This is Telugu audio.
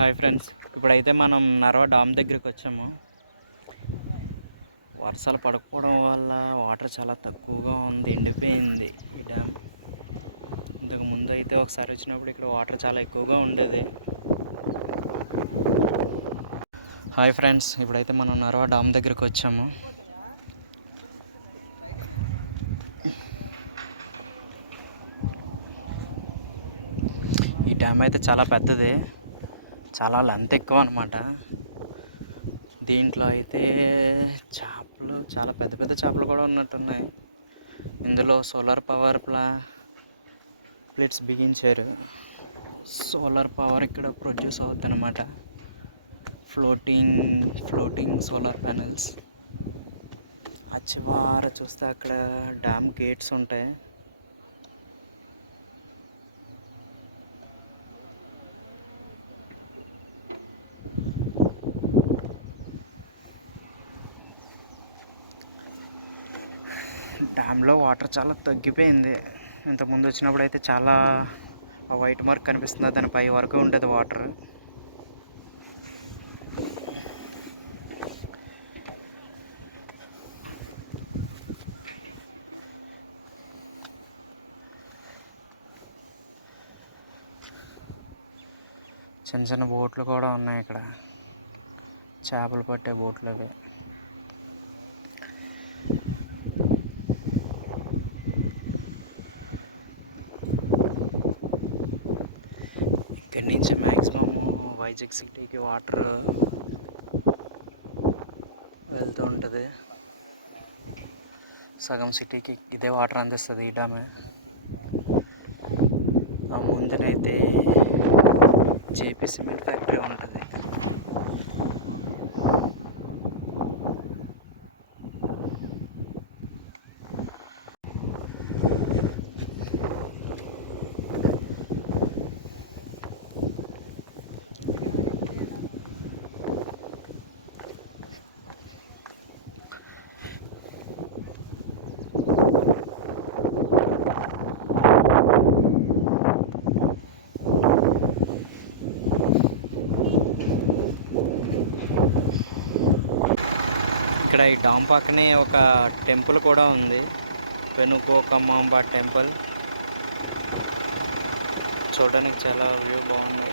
హాయ్ ఫ్రెండ్స్, ఇప్పుడైతే మనం నర్వ డామ్ దగ్గరికి వచ్చాము. వర్షాలు పడకపోవడం వల్ల వాటర్ చాలా తక్కువగా ఉంది, ఎండిపోయింది ఈ డ్యామ్. ఇంతకు ముందు అయితే ఒకసారి వచ్చినప్పుడు ఇక్కడ వాటర్ చాలా ఎక్కువగా ఉండేది. హాయ్ ఫ్రెండ్స్, ఇప్పుడైతే మనం నర్వ డామ్ దగ్గరికి వచ్చాము. ఈ డ్యామ్ అయితే చాలా పెద్దది, చాలా లెంత్ ఎక్కువ అన్నమాట. దీంట్లో అయితే చేపలు, చాలా పెద్ద పెద్ద చేపలు కూడా ఉన్నట్టున్నాయి. ఇందులో సోలార్ పవర్ ప్లేట్స్ బిగించారు. సోలార్ పవర్ ఇక్కడ ప్రొడ్యూస్ అవుతుంది అన్నమాట. Floating solar panels. అచ్చివార చూస్తే అక్కడ డ్యామ్ గేట్స్ ఉంటాయి. డ్యామ్లో వాటర్ చాలా తగ్గిపోయింది. ఇంతకుముందు వచ్చినప్పుడు అయితే చాలా వైట్ మార్క్ కనిపిస్తుంది, దానిపై వరకు ఉండేది వాటర్. చిన్న చిన్న బోట్లు కూడా ఉన్నాయి ఇక్కడ, చేపలు పట్టే బోట్లు అవి. ఇక్కడి నుంచి మ్యాక్సిమం వైజాగ్ సిటీకి వాటర్ వెళ్తూ ఉంటుంది. సగం సిటీకి ఇదే వాటర్ అందిస్తుంది ఈ డ్యామే. ఆ ముందునైతే జేపీ సిమెంట్ ఫ్యాక్టరీ ఉంటుంది. ఇక్కడ ఈ డామ్ పక్కనే ఒక టెంపుల్ కూడా ఉంది, పెనుగోకమాంబ టెంపుల్. చూడడానికి చాలా వ్యూ బాగుంది.